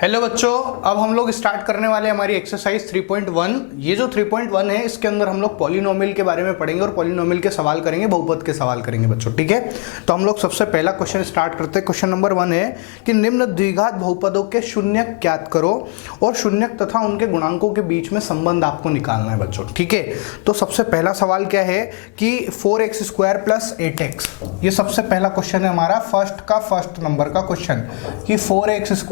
Hello बच्चों, अब हम लोग स्टार्ट करने वाले हैं हमारी एक्सरसाइज 3.1। ये जो 3.1 है इसके अंदर हम लोग पॉलिनोमियल के बारे में पढ़ेंगे और पॉलिनोमियल के सवाल करेंगे, बहुपद के सवाल करेंगे बच्चों। ठीक है, तो हम लोग सबसे पहला क्वेश्चन स्टार्ट करते हैं। क्वेश्चन नंबर 1 है कि निम्न द्विघात बहुपदों के शून्यक ज्ञात करो और शून्यक तथा उनके गुणांकों के बीच में संबंध आपको निकालना है बच्चों। ठीक है, तो सबसे पहला सवाल क्या है कि 4x² + 8x, ये सबसे पहला क्वेश्चन है हमारा, फर्स्ट नंबर का क्वेश्चन कि 4x²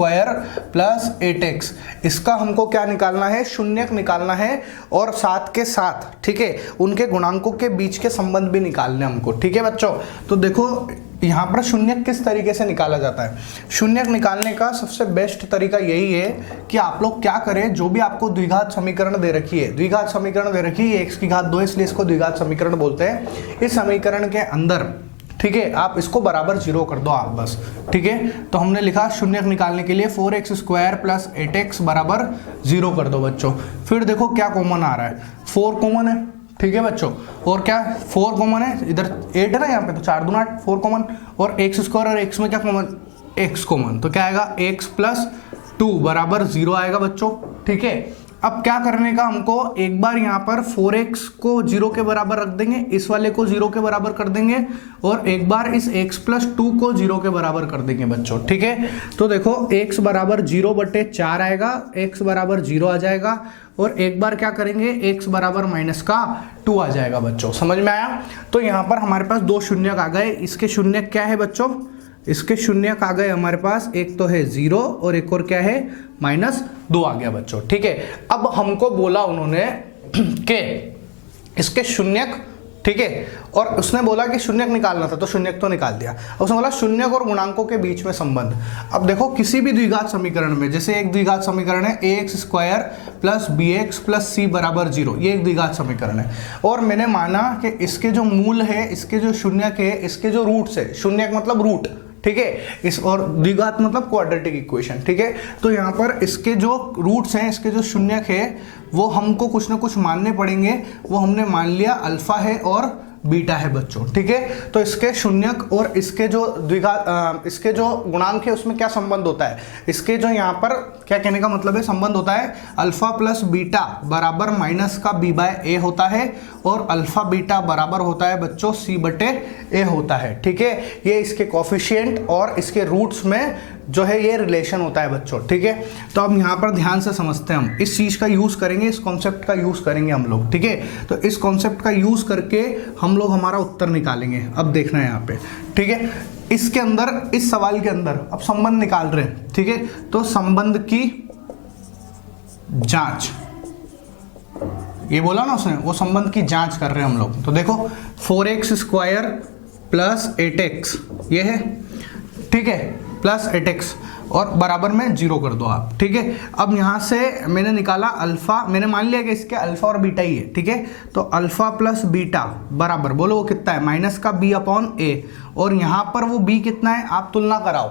+ 8x, इसका हमको क्या निकालना है, शून्यक निकालना है और साथ के साथ ठीक है उनके गुणांकों के बीच के संबंध भी निकालने हमको। ठीक है बच्चों, तो देखो यहाँ पर शून्यक किस तरीके से निकाला जाता है। शून्यक निकालने का सबसे बेस्ट तरीका यही है कि आप लोग क्या करें, जो भी आपको द्विघात समीकरण दे रखी है, द्विघात समीकरण दे रखी है x⁻2 इसलिए इसको द्विघात समीकरण बोलते हैं। इस समीकरण के अंदर ठीक है आप इसको बराबर 0 कर दो आप बस। ठीक है, तो हमने लिखा शून्यक निकालने के लिए 4x² + 8x बराबर 0 कर दो बच्चों। फिर देखो क्या कॉमन आ रहा है, 4 कॉमन है। ठीक है बच्चों, और क्या 4 कॉमन है, इधर 8 है ना यहाँ पे, तो 4 दूना 8, 4 कॉमन, और x² और x में क्या कॉमन, x कॉमन, तो क्या आएगा x + 2 बराबर 0 आएगा बच्चों। ठीक है, अब क्या करने का हमको, एक बार यहाँ पर 4x को 0 के बराबर रख देंगे, इस वाले को 0 के बराबर कर देंगे, और एक बार इस x + 2 को 0 के बराबर कर देंगे बच्चों। ठीक है, तो देखो x बराबर 0/4 आएगा, x बराबर 0 आ जाएगा, और एक बार क्या करेंगे x बराबर -2 आ जाएगा बच्चों। समझ में आया? तो यहाँ पर हमारे पास दो शून्यक आ गए। इसके शून्यक क्या है बच्चों, इसके शून्यक आ गए हमारे पास, एक तो है 0 और एक और क्या है -2 आ गया बच्चों। ठीक है, अब हमको बोला उन्होंने कि इसके शून्यक, ठीक है, और उसने बोला कि शून्यक निकालना था, तो शून्यक तो निकाल दिया। उसने बोला शून्यक और गुणांकों के बीच में संबंध। अब देखो किसी भी द्विघात समीकरण में, जैसे एक द्विघात समीकरण है ax² + bx + c बराबर 0, ये एक द्विघात समीकरण है, और मैंने माना कि इसके जो मूल है, इसके जो शून्यक है, इसके जो रूट्स है, शून्यक मतलब रूट, ठीक है, इस और द्विघात मतलब क्वाड्रेटिक इक्वेशन। ठीक है, तो यहाँ पर इसके जो रूट्स हैं, इसके जो शून्यक है, वो हमको कुछ ना कुछ मानने पड़ेंगे। वो हमने मान लिया अल्फा है और बीटा है बच्चों। ठीक है, तो इसके शून्यक और इसके जो द्विघात इसके जो गुणांक है उसमें क्या संबंध होता है, इसके जो यहाँ पर क्या कहने का मतलब है, संबंध होता है अल्फा + बीटा बराबर -b/a होता है, और अल्फा बीटा बराबर होता है बच्चों c/a होता है। ठीक है, ये इसके कोफिशिएंट और इसके रूट्स में जो है ये रिलेशन होता है बच्चों। ठीक है, तो अब यहाँ पर ध्यान से समझते हैं, हम इस चीज का यूज करेंगे, इस कॉन्सेप्ट का यूज करेंगे हम लोग। ठीक है, तो इस कॉन्सेप्ट का यूज करके हम लोग हमारा उत्तर निकालेंगे। अब देखना है यहाँ पे, ठीक है, इसके अंदर, इस सवाल के अंदर अब संबंध निकाल रहे हैं। ठीक है, तो संबंध की जांच, ये बोला ना उसने, वो संबंध की जांच कर रहे हैं हम लोग। तो देखो 4x² + 8x ये है, ठीक है, + 8x और बराबर में 0 कर दो आप। ठीक है, अब यहां से मैंने निकाला अल्फा, मैंने मान लिया कि इसके अल्फा और बीटा ही है। ठीक है, तो अल्फा + बीटा बराबर, बोलो वो कितना है, -b/a, और यहां पर वो b कितना है, आप तुलना कराओ,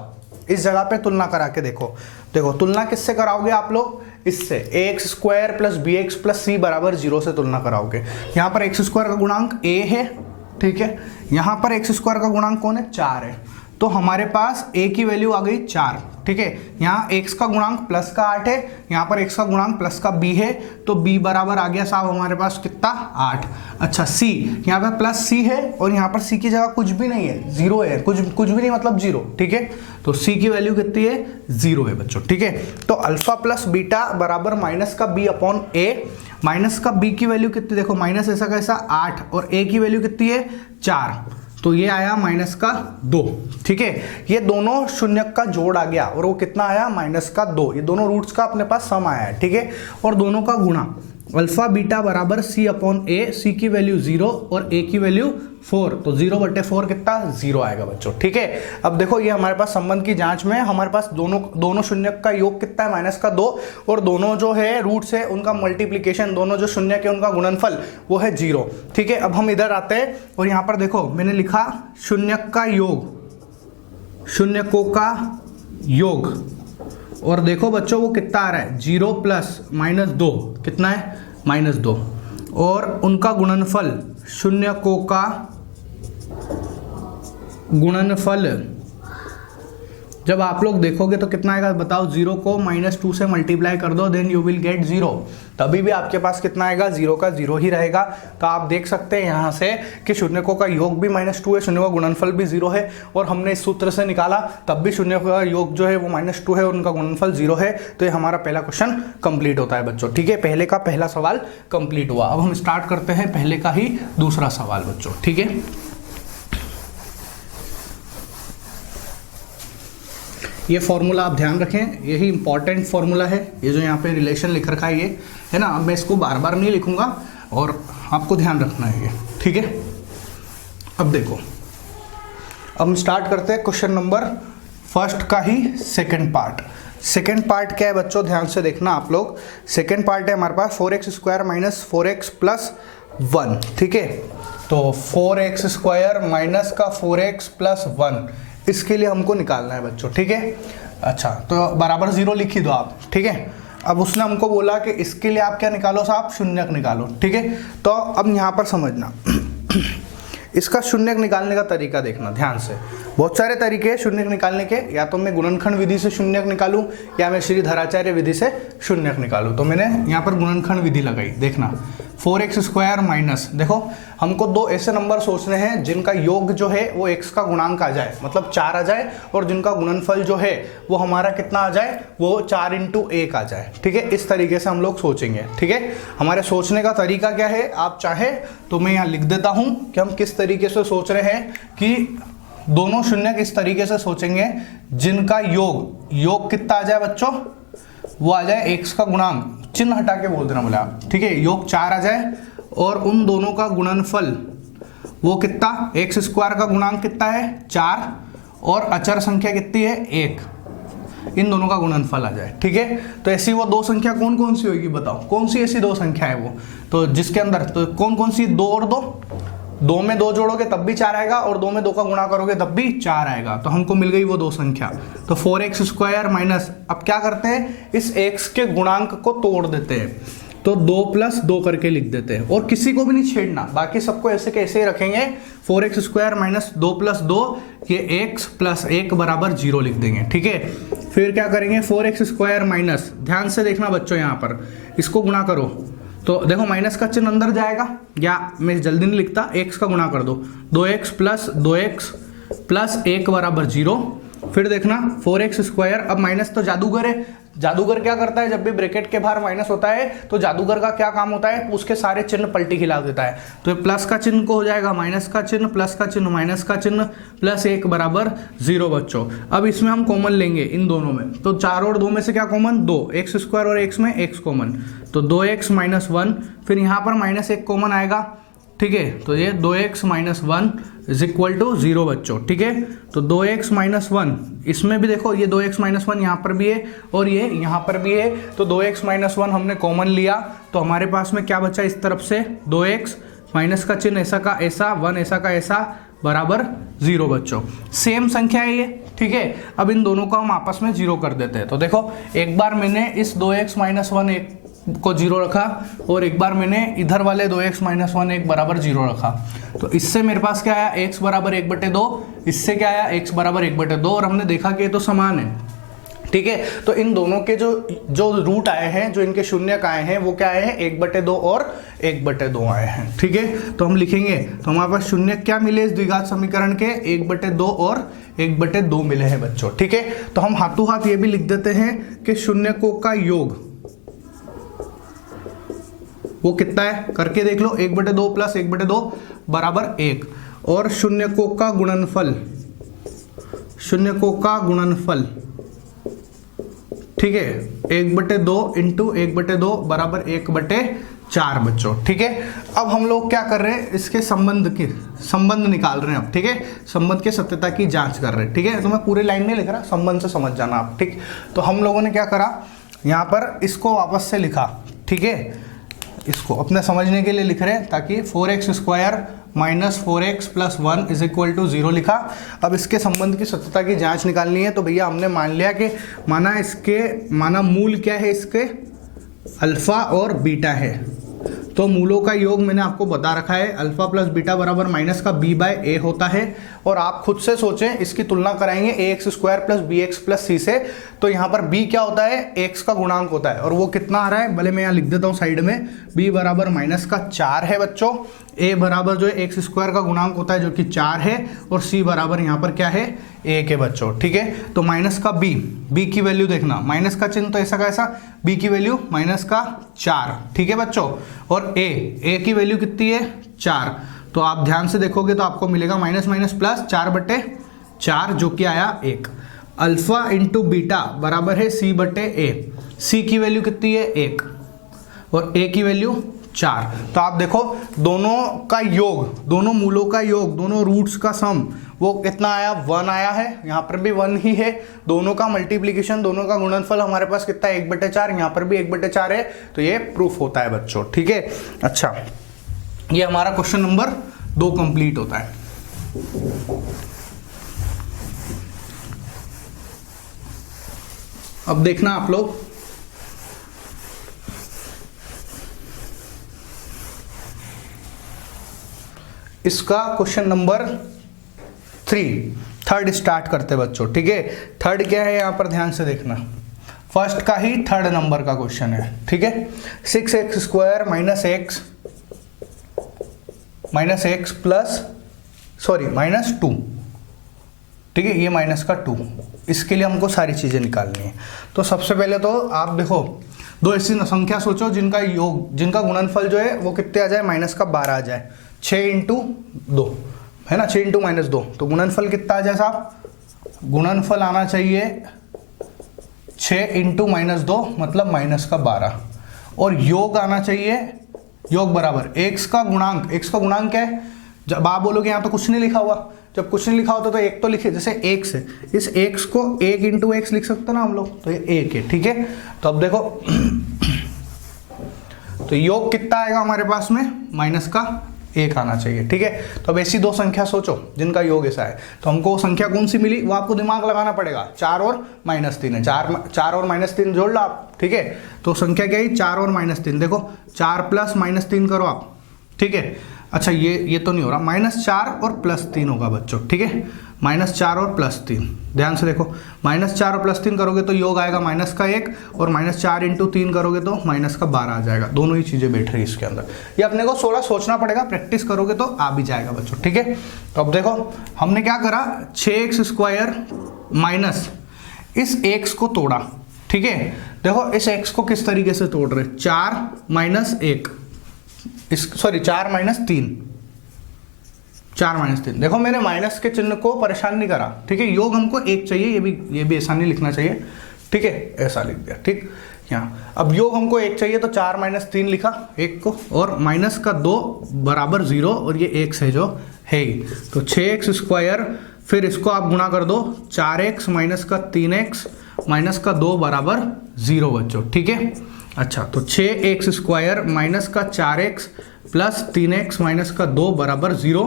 इस जगह पे तुलना करा के देखो। देखो तुलना किससे कराओगे आप लोग, इससे ax² + bx + c बराबर 0 से तुलना कराओगे। यहाँ पर x² का गुणांक a है, ठीक है, यहाँ पर x² का गुणांक कौन है, 4 है, तो हमारे पास a की वैल्यू आ गई 4। ठीक है, यहाँ x का गुणांक +8 है, यहाँ पर x का गुणांक +b है, तो b बराबर आ गया साहब हमारे पास कितना, 8। अच्छा c, यहाँ पे +c है, और यहाँ पर c की जगह कुछ भी नहीं है, 0 है, कुछ भी नहीं मतलब 0। ठीक है, तो c की वैल्यू कितनी है, 0 है बच्चों। ठीक है, तो अल्फा + बीटा बराबर -b/a, -b की वैल्यू कितनी, देखो माइनस ऐसा कैसा 8, और a की वैल्यू कितनी है 4, तो ये आया -2। ठीक है, ये दोनों शून्यक का जोड़ आ गया, और वो कितना आया, -2। ये दोनों रूट्स का अपने पास सम आया है। ठीक है, और दोनों का गुणा अल्फा बीटा बराबर c/a, c की वैल्यू 0 और a की वैल्यू 4, तो 0/4 कितना, 0 आएगा बच्चों। ठीक है, अब देखो ये हमारे पास संबंध की जांच में हमारे पास दोनों शून्यक का योग कितना है, -2, और दोनों जो है रूट्स है उनका मल्टीप्लीकेशन, दोनों जो शून्यक है उनका गुणनफल वो है 0। ठीक है, अब हम इधर आते हैं, और यहाँ पर देखो मैंने लिखा शून्यक का योग, शून्यकों का योग, और देखो बच्चों वो कितना आ रहा है, 0 + -2 कितना है, -2, और उनका गुणनफल, शून्यकों का गुणनफल जब आप लोग देखोगे तो कितना आएगा बताओ, 0 को -2 से मल्टीप्लाई कर दो, देन यू विल गेट 0। तभी भी आपके पास कितना आएगा, 0 का 0 ही रहेगा। तो आप देख सकते हैं यहाँ से कि शून्यकों का योग भी -2 है, शून्य का गुणनफल भी 0 है, और हमने इस सूत्र से निकाला तब भी शून्य का योग जो है वो -2 है और उनका गुणनफल 0 है। तो ये हमारा पहला क्वेश्चन कंप्लीट होता है बच्चों, ठीक है। पहले का पहला सवाल कंप्लीट हुआ। अब हम स्टार्ट करते हैं पहले का ही दूसरा सवाल बच्चों, ठीक है। ये फॉर्मूला आप ध्यान रखें, यही इंपॉर्टेंट फॉर्मूला है, ये जो यहाँ पे रिलेशन लिख रखा है ये है ना। अब मैं इसको बार बार नहीं लिखूंगा और आपको ध्यान रखना है ये, ठीक है। अब देखो, अब हम स्टार्ट करते हैं क्वेश्चन नंबर फर्स्ट का ही सेकंड पार्ट। सेकंड पार्ट क्या है बच्चों, ध्यान से देखना आप लोग। सेकंड पार्ट है हमारे पास 4x² - 4x + 1, ठीक है। तो 4x² माइनस का 4x + 1, इसके लिए हमको निकालना है बच्चों, ठीक है। अच्छा, तो बराबर 0 लिख ही दो आप, ठीक है। अब उसने हमको बोला कि इसके लिए आप क्या निकालो साहब, शून्यक निकालो, ठीक है। तो अब यहाँ पर समझना इसका शून्यक निकालने का तरीका देखना ध्यान से। बहुत सारे तरीके हैं शून्यक निकालने के, या तो मैं गुणनखंड विधि से शून्यक निकालूं या मैं श्रीधराचार्य विधि से शून्यक निकालूं। तो मैंने यहाँ पर गुणनखंड विधि लगाई, देखना 4x² माइनस, देखो हमको दो ऐसे नंबर सोचने हैं जिनका योग जो है वो x का गुणांक आ जाए, मतलब 4 आ जाए, और जिनका गुणनफल जो है वो हमारा कितना आ जाए, वो 4 × 1 आ जाए, ठीक है। इस तरीके से हम लोग सोचेंगे, ठीक है। हमारे सोचने का तरीका क्या है, आप चाहे तो मैं यहाँ लिख देता हूँ कि हम किस तरीके से सोच रहे हैं कि दोनों शून्यक इस तरीके से सोचेंगे जिनका योग कितना आ जाए बच्चों, वो आ जाए x का गुणांक, चिन्ह हटा के बोल देना बोला आप, ठीक है। योग 4 आ जाए और उन दोनों का गुणनफल वो कितना, x² का गुणांक कितना है 4, और अचर संख्या कितनी है 1, इन दोनों का गुणनफल आ जाए, ठीक है। तो ऐसी वो दो संख्या कौन कौन सी होगी बताओ, कौन सी ऐसी दो संख्या है वो, तो जिसके अंदर तो कौन कौन सी, 2 और 2, 2 में 2 जोड़ोगे तब भी 4 आएगा, और 2 में 2 का गुणा करोगे तब भी 4 आएगा। तो हमको मिल गई वो दो संख्या। तो 4x² माइनस, अब क्या करते हैं, इस x के गुणांक को तोड़ देते हैं, तो 2 + 2 करके लिख देते हैं, और किसी को भी नहीं छेड़ना, बाकी सबको ऐसे कैसे ही रखेंगे। 4x² माइनस 2 + 2, ये x + 1 = 0 लिख देंगे, ठीक है। फिर क्या करेंगे, 4x² माइनस, ध्यान से देखना बच्चों, यहाँ पर इसको गुणा करो तो देखो माइनस का चिन्ह अंदर जाएगा, या मैं जल्दी नहीं लिखता, x का गुणा कर दो, 2x + 2x + 1 = 0। फिर देखना 4x², अब माइनस तो जादूगर है, जादूगर क्या करता है, जब भी ब्रैकेट के बाहर माइनस होता है तो जादूगर का क्या काम होता है, उसके सारे चिन्ह पलटी खिला देता है। तो प्लस का चिन्ह को हो जाएगा माइनस का चिन्ह, प्लस का चिन्ह, माइनस का चिन्ह, +1 = 0 बच्चों। अब इसमें हम कॉमन लेंगे इन दोनों में, तो 4 और 2 में से क्या कॉमन, 2, x² और x में x कॉमन, तो 2x - 1, फिर यहाँ पर -1 कॉमन आएगा, ठीक है। तो ये 2x - 1 = 0 बच्चों, ठीक है। तो 2x - 1, इसमें भी देखो ये 2x - 1 यहाँ पर भी है और ये यहाँ पर भी है, तो 2x - 1 हमने कॉमन लिया, तो हमारे पास में क्या बचा इस तरफ से, 2x, माइनस का चिन्ह ऐसा का ऐसा, 1 ऐसा का ऐसा = 0 बच्चों। सेम संख्या है ये, ठीक है। अब इन दोनों को हम आपस में 0 कर देते हैं। तो देखो एक बार मैंने इस 2x - 1 को 0 रखा, और एक बार मैंने इधर वाले 2x - 1 = 0 रखा। तो इससे मेरे पास क्या आया, x = 1/2, इससे क्या आया, x = 1/2, और हमने देखा कि ये तो समान है, ठीक है। तो इन दोनों के जो रूट आए हैं, जो इनके शून्यक आए हैं, वो क्या आए हैं, 1/2 और 1/2 आए हैं, ठीक है। तो हम लिखेंगे, तो हमारे पास शून्यक क्या मिले इस द्विघात समीकरण के, 1/2 और 1/2 मिले हैं बच्चों, ठीक है। तो हम हाथों हाथ ये भी लिख देते हैं कि शून्यकों का योग वो कितना है, करके देख लो, 1/2 + 1/2 = 1, और शून्यकों का गुणनफल, ठीक है, 1/2 × 1/2 = 1/4 बच्चों, ठीक है। अब हम लोग क्या कर रहे हैं, इसके संबंध निकाल रहे हैं अब, ठीक है, संबंध के सत्यता की जांच कर रहे हैं, ठीक है। तो मैं पूरे लाइन नहीं लिख रहा, संबंध से समझ जाना आप, ठीक। तो हम लोगों ने क्या करा, यहाँ पर इसको वापस से लिखा, ठीक है, इसको अपने समझने के लिए लिख रहे हैं, ताकि 4x² - 4x + 1 = 0 लिखा। अब इसके संबंध की सत्यता की जांच निकालनी है, तो भैया हमने मान लिया कि माना मूल क्या है इसके, अल्फा और बीटा है, तो मूलों का योग मैंने आपको बता रखा है, अल्फा प्लस बीटा बराबर माइनस का b बाय ए होता है। और आप खुद से सोचें, इसकी तुलना कराएंगे a x square plus b x plus c से, तो यहाँ पर b क्या होता है, x का गुणांक होता है, और वो कितना आ रहा है, भले मैं यहाँ लिख देता हूँ साइड में, b बराबर माइनस का 4 है बच्चों, a बराबर जो है एक्स स्क्वायर का गुणांक होता है जो कि 4 है, और c बराबर यहाँ पर क्या है, 1 है बच्चों, ठीक है। तो माइनस का b की वैल्यू देखना, माइनस का चिन्ह तो ऐसा का ऐसा, b की वैल्यू माइनस का 4, ठीक है बच्चों, और a की वैल्यू कितनी है, 4। तो आप ध्यान से देखोगे तो आपको मिलेगा माइनस माइनस प्लस 4/4 जो कि आया 1। अल्फा इंटू बीटा बराबर है c/a, c की वैल्यू कितनी है, 1, और a की वैल्यू 4। तो आप देखो दोनों का योग, दोनों मूलों का योग, दोनों रूट्स का सम वो कितना आया, 1 आया है, यहाँ पर भी 1 ही है, दोनों का मल्टीप्लीकेशन, दोनों का गुणनफल हमारे पास कितना है, 1/4, यहाँ पर भी 1/4 है, तो ये प्रूफ होता है बच्चों, ठीक है। अच्छा, ये हमारा क्वेश्चन नंबर 2 कंप्लीट होता है। अब देखना आप लोग, इसका क्वेश्चन नंबर 3 स्टार्ट करते बच्चों, ठीक है। थर्ड क्या है यहाँ पर ध्यान से देखना, फर्स्ट का ही 3rd नंबर का क्वेश्चन है, ठीक है। 6x स्क्वायर माइनस -2, ठीक है, ये माइनस का 2, इसके लिए हमको सारी चीजें निकालनी है। तो सबसे पहले तो आप देखो, दो ऐसी संख्या सोचो जिनका योग, जिनका गुणनफल जो है वो कितने आ जाए, माइनस का 12 आ जाए, 6 × 2 है ना, 6 × -2, तो गुणनफल कितना आ जाए साहब, गुणनफल आना चाहिए 6 × -2 मतलब माइनस का 12, और योग आना चाहिए, योग बराबर x का गुणांक, x का गुणांक क्या है, जब आप बोलोगे यहाँ तो कुछ नहीं लिखा हुआ, जब कुछ नहीं लिखा होता तो एक तो लिखे, जैसे x है, इस x को 1 × x लिख सकते ना हम लोग, तो ये 1 है, ठीक है। तो अब देखो तो योग कितना आएगा हमारे पास में, माइनस का 1 आना चाहिए, ठीक है। तो अब ऐसी दो संख्या सोचो जिनका योग ऐसा है, तो हमको वो संख्या कौन सी मिली, वो आपको दिमाग लगाना पड़ेगा, 4 और -3 है, 4 और -3 जोड़ लो आप, ठीक है। तो संख्या क्या है, 4 और -3, देखो 4 + -3 करो आप, ठीक है। अच्छा ये तो नहीं हो रहा, -4 और +3 होगा बच्चों, ठीक है, -4 और +3, ध्यान से देखो, -4 और +3 करोगे तो योग आएगा माइनस का 1, और -4 × 3 करोगे तो माइनस का 12 आ जाएगा, दोनों ही चीजें बैठ रही है इसके अंदर। ये अपने को थोड़ा सोचना पड़ेगा, प्रैक्टिस करोगे तो आ भी जाएगा बच्चों, ठीक है। तो अब देखो हमने क्या करा, 6x स्क्वायर माइनस इस x को तोड़ा, ठीक है। देखो इस x को किस तरीके से तोड़ रहे, 4 - 1, 4 - 3, देखो मैंने माइनस के चिन्ह को परेशान नहीं करा, ठीक है। योग हमको 1 चाहिए, ये भी ऐसा नहीं लिखना चाहिए, ठीक है, ऐसा लिख दिया, ठीक। यहाँ अब योग हमको 1 चाहिए, तो 4 - 3 लिखा 1 को, और माइनस का 2 बराबर 0, और ये x है जो है ही, तो 6x स्क्वायर, फिर इसको आप गुणा कर दो, 4x माइनस का 3x माइनस का 2 बराबर 0 बच्चों, ठीक है। अच्छा, तो 6x स्क्वायर माइनस का 4x प्लस 3x माइनस का 2 बराबर 0।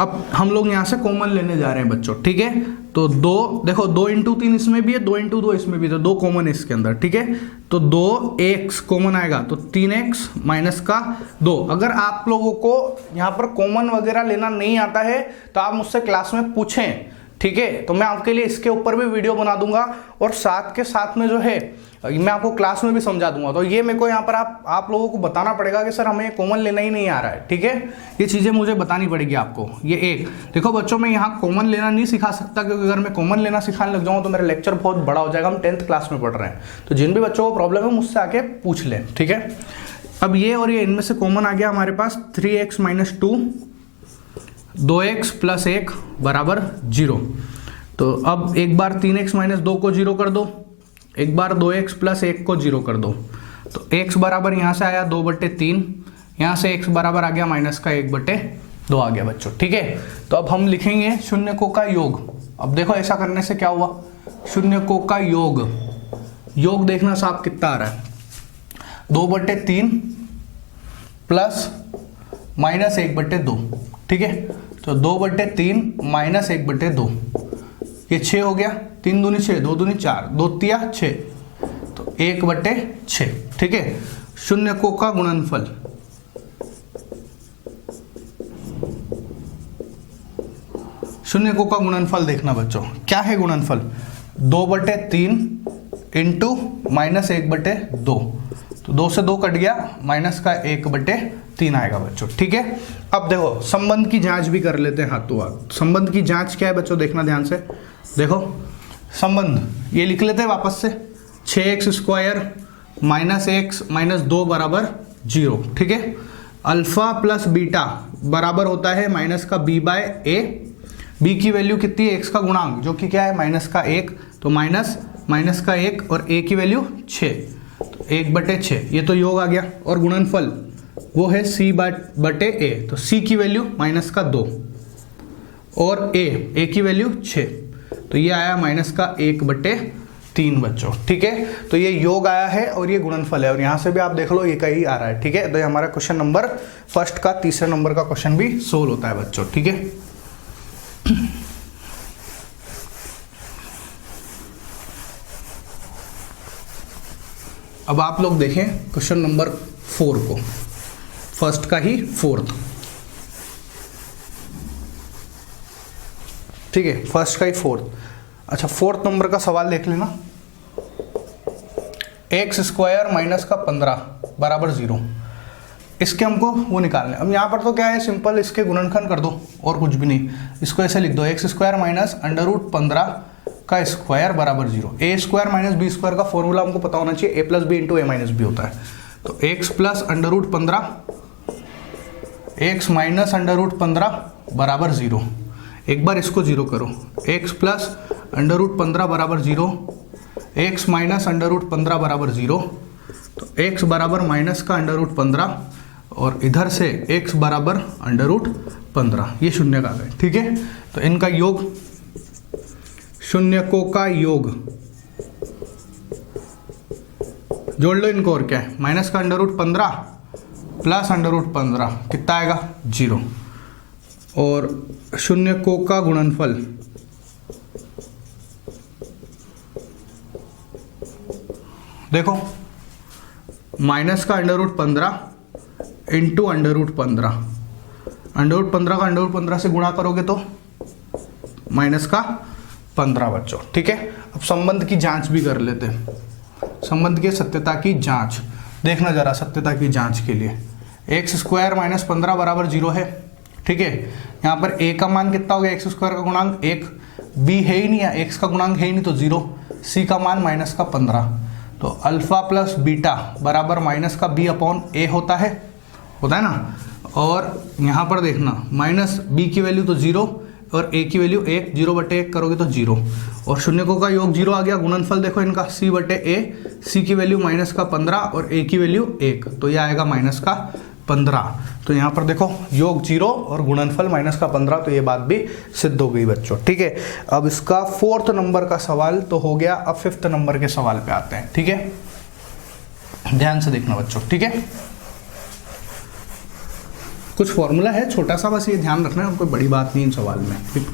अब हम लोग यहाँ से कॉमन लेने जा रहे हैं बच्चों, ठीक है। तो 2 देखो, 2 × 3 इसमें भी है, 2 × 2 इसमें भी, तो 2 कॉमन है इसके अंदर, ठीक है। तो 2x कॉमन आएगा, तो 3x माइनस का 2। अगर आप लोगों को यहाँ पर कॉमन वगैरह लेना नहीं आता है तो आप मुझसे क्लास में पूछें, ठीक है। तो मैं आपके लिए इसके ऊपर भी वीडियो बना दूंगा, और साथ के साथ में जो है मैं आपको क्लास में भी समझा दूंगा। तो ये मेरे को यहाँ पर आप लोगों को बताना पड़ेगा कि सर हमें कॉमन लेना ही नहीं आ रहा है, ठीक है। ये चीज़ें मुझे बतानी पड़ेगी आपको। ये एक देखो बच्चों, मैं यहाँ कॉमन लेना नहीं सिखा सकता, क्योंकि अगर मैं कॉमन लेना सिखाने लग जाऊँ तो मेरा लेक्चर बहुत बड़ा हो जाएगा। हम 10th क्लास में पढ़ रहे हैं, तो जिन भी बच्चों को प्रॉब्लम है मुझसे आके पूछ लें, ठीक है। अब ये और ये इनमें से कॉमन आ गया हमारे पास, 3x - 2 2x + 1 बराबर 0। तो अब एक बार 3x - 2 को 0 कर दो, एक बार 2x + 1 को 0 कर दो, तो x बराबर यहाँ से आया 2/3, यहाँ से x बराबर आ गया माइनस का 1/2 आ गया बच्चों, ठीक है। तो अब हम लिखेंगे शून्यकों का योग। अब देखो ऐसा करने से क्या हुआ, शून्यकों का योग देखना साहब कितना आ रहा है, 2/3 प्लस माइनस 1/2, ठीक है। तो 2/3 माइनस 1/2, ये 6 हो गया, 3 दूनी 6, 2 दूनी 4, 2 तिया 6, तो 1/6, ठीक है। शून्यकों का गुणनफल शून्यकों का गुणनफल देखना बच्चों। क्या है गुणनफल? 2/3 इंटू -1/2, तो 2 से 2 कट गया, माइनस का 1/3 आएगा बच्चों। ठीक है, अब देखो संबंध की जांच भी कर लेते हैं हाथों हाथ। संबंध की जांच क्या है बच्चों, देखना ध्यान से। देखो संबंध ये लिख लेते हैं वापस से, 6x² -x -2 बराबर 0। ठीक है, अल्फा प्लस बीटा बराबर होता है माइनस का b/a। b की वैल्यू कितनी है? x का गुणांक जो कि क्या है -1, तो माइनस का 1 और a की वैल्यू 6, तो 1/6, ये तो योग आ गया। और गुणनफल वो है c/a, तो c की वैल्यू -2 और a की वैल्यू 6, तो ये आया -1/3 बच्चों। ठीक है, तो ये योग आया है और ये गुणनफल है, और यहां से भी आप देख लो ये कहीं आ रहा है। ठीक है, तो ये हमारा क्वेश्चन नंबर फर्स्ट का तीसरे नंबर का क्वेश्चन भी सोल्व होता है बच्चों। ठीक है, अब आप लोग देखें क्वेश्चन नंबर 4 को, फर्स्ट का ही फोर्थ। ठीक है, फर्स्ट का ही फोर्थ। अच्छा, फोर्थ नंबर का सवाल देख लेना। x² -15 बराबर 0, इसके हमको वो निकालने। अब यहाँ पर तो क्या है, सिंपल इसके गुणनखंड कर दो और कुछ भी नहीं, इसको ऐसे लिख दो, x² -√15 का स्क्वायर बराबर 0। a² - b² का फॉर्मूला हमको पता होना चाहिए, a + b × a - b होता है। तो x + √15 x -√15 बराबर 0। एक बार इसको 0 करो, x + √15 बराबर 0, x -√15 बराबर 0, तो x बराबर माइनस का √15 और इधर से x बराबर √15, ये शून्य का आ गए। ठीक है, तो इनका योग, शून्यकों का योग जोड़ लो इनको, और क्या है, माइनस का √15 प्लस √15 कितना आएगा 0, और शून्यकों का गुणनफल देखो, माइनस का √15 इंटू √15, √15 का √15 से गुणा करोगे तो माइनस का 15 बच्चों। ठीक है, अब संबंध की जांच भी कर लेते हैं। संबंध की सत्यता की जांच देखना जरा, सत्यता की जांच के लिए x² -15 बराबर 0 है। ठीक है, यहाँ पर a का मान कितना हो गया, x² का गुणांक 1, b है ही नहीं है, x का गुणांक है ही नहीं तो 0, c का मान -15, तो अल्फा प्लस बीटा बराबर माइनस का b/a होता है ना। और यहाँ पर देखना, माइनस b की वैल्यू तो 0 और a की वैल्यू 1, 0/1 करोगे तो 0, और शून्यकों का योग 0 आ गया। गुणनफल देखो इनका c/a, c की वैल्यू -15 और a की वैल्यू 1, तो ये आएगा -15। तो यहाँ पर देखो योग 0 और गुणनफल -15, तो ये बात भी सिद्ध हो गई बच्चों। ठीक है, अब इसका फोर्थ नंबर का सवाल तो हो गया। अब फिफ्थ नंबर के सवाल पे आते हैं। ठीक है, ध्यान से देखना बच्चों। ठीक है, कुछ फॉर्मूला है छोटा सा, बस ये ध्यान रखना है, कोई बड़ी बात नहीं इन सवाल में। ठीक,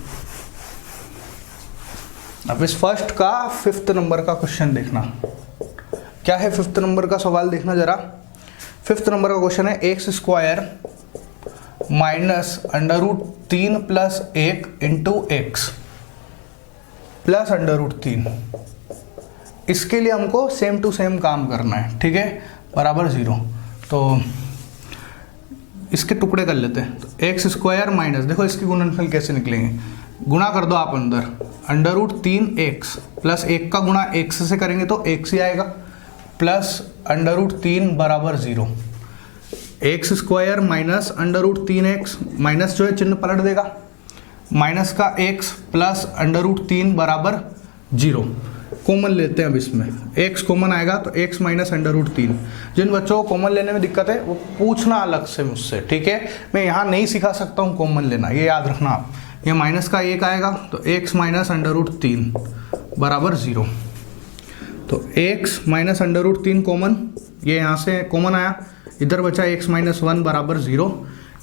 अब इस फर्स्ट का फिफ्थ नंबर का क्वेश्चन देखना। क्या है फिफ्थ नंबर का सवाल, देखना जरा। फिफ्थ नंबर का क्वेश्चन है x² -√3 + 1 × x प्लस √3। इसके लिए हमको सेम टू सेम काम करना है। ठीक है, बराबर 0, तो इसके टुकड़े कर लेते हैं। तो x² माइनस, देखो इसकी गुणनफल कैसे निकलेंगे, गुणा कर दो आप अंदर, √3x प्लस 1 का गुणा x से करेंगे तो x ही आएगा, प्लस √3 बराबर 0। x² माइनस √3x, माइनस जो है चिन्ह पलट देगा, माइनस का x प्लस √3 बराबर 0। कॉमन लेते हैं अब इसमें, x कॉमन आएगा तो x माइनस √3। जिन बच्चों को कॉमन लेने में दिक्कत है वो पूछना अलग से मुझसे। ठीक है, मैं यहाँ नहीं सिखा सकता हूँ कॉमन लेना, ये याद रखना आप। ये माइनस का 1 आएगा तो x माइनस √3 बराबर 0। तो x माइनस √3 कॉमन, ये यहाँ से कॉमन आया, इधर बचा x माइनस 1 बराबर 0।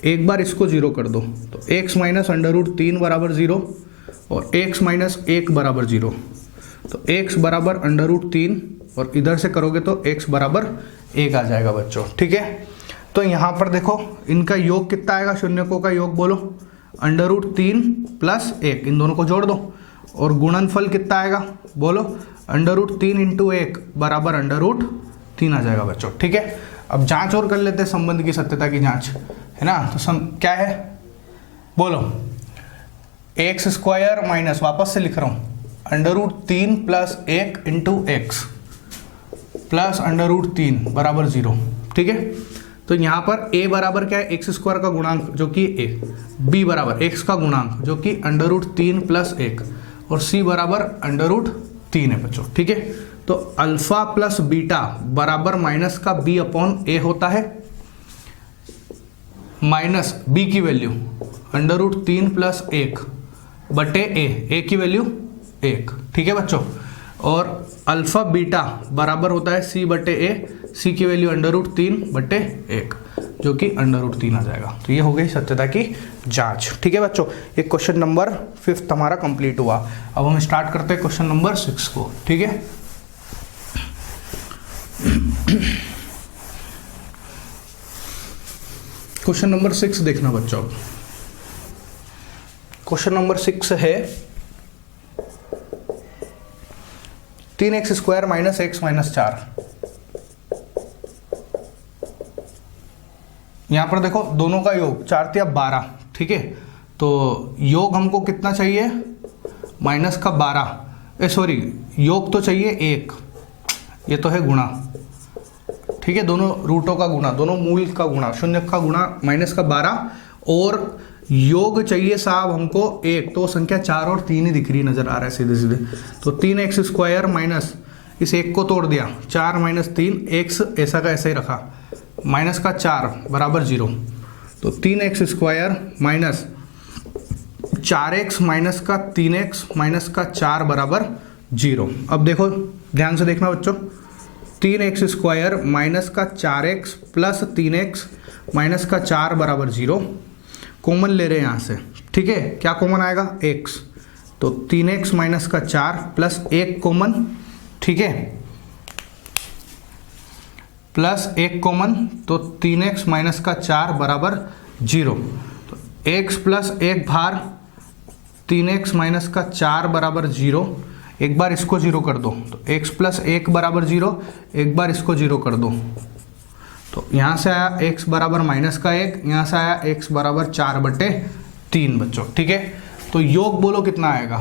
एक बार इसको 0 कर दो तो x माइनस √3 बराबर 0 और x माइनस 1 बराबर 0। तो x बराबर √3 और इधर से करोगे तो x बराबर 1 आ जाएगा बच्चों। ठीक है, तो यहाँ पर देखो इनका योग कितना आएगा, शून्यकों का योग बोलो, √3 प्लस 1, इन दोनों को जोड़ दो और गुणनफल कितना आएगा बोलो, √3 × 1 बराबर √3 आ जाएगा बच्चों। ठीक है, अब जांच और कर लेते हैं संबंध की सत्यता की जांच, है ना। तो क्या है बोलो, x² माइनस, वापस से लिख रहा हूं, √3 प्लस 1 × x प्लस √3 बराबर 0। ठीक है, तो यहां पर a बराबर क्या है, x² का गुणांक जो कि a, b बराबर x का गुणांक जो कि √3 प्लस 1 और c बराबर √3 है बच्चों। ठीक है, तो अल्फा प्लस बीटा बराबर माइनस का b/a होता है, माइनस b की वैल्यू √3 प्लस 1 बटे a की वैल्यू 1। ठीक है बच्चों, और अल्फा बीटा बराबर होता है c बटे a, c की वैल्यू √3 बटे 1 जो कि √3 आ जाएगा। तो ये हो गई सत्यता की जांच। ठीक है बच्चों, ये क्वेश्चन नंबर 5 हमारा कंप्लीट हुआ। अब हम स्टार्ट करते हैं क्वेश्चन नंबर 6 को। ठीक है, क्वेश्चन नंबर 6 देखना बच्चों। क्वेश्चन नंबर 6 है 3x² माइनस x माइनस 4। यहां पर देखो दोनों का योग 4 × 12। ठीक है, तो योग हमको कितना चाहिए, माइनस का 12, सॉरी योग तो चाहिए 1, ये तो है गुणा। ठीक है, दोनों रूटों का गुणा, दोनों मूल का गुणा, शून्य का गुणा माइनस का 12, और योग चाहिए साहब हमको 1, तो संख्या 4 और 3 ही दिख रही नजर आ रहा है सीधे सीधे। तो 3x² माइनस, इस 1 को तोड़ दिया, 4 माइनस 3, x ऐसा का ऐसा ही रखा, माइनस का 4 बराबर 0। तो 3x² माइनस 4x माइनस का 3x माइनस का 4 बराबर 0। अब देखो ध्यान से देखना बच्चों, 3x² माइनस का 4x प्लस 3x माइनस का 4 बराबर 0, कॉमन ले रहे हैं यहाँ से। ठीक है, क्या कॉमन आएगा, x, तो 3x माइनस का 4 प्लस 1 कॉमन। ठीक है, प्लस 1 कॉमन, तो 3x माइनस का 4 बराबर 0। तो x प्लस 1 भार 3x माइनस का 4 बराबर 0, एक बार इसको 0 कर दो, तो x प्लस 1 बराबर 0, एक बार इसको 0 कर दो, तो यहाँ से आया x बराबर माइनस का 1, यहाँ से आया x बराबर 4 बटे 3 बच्चों। ठीक है, तो योग बोलो कितना आएगा,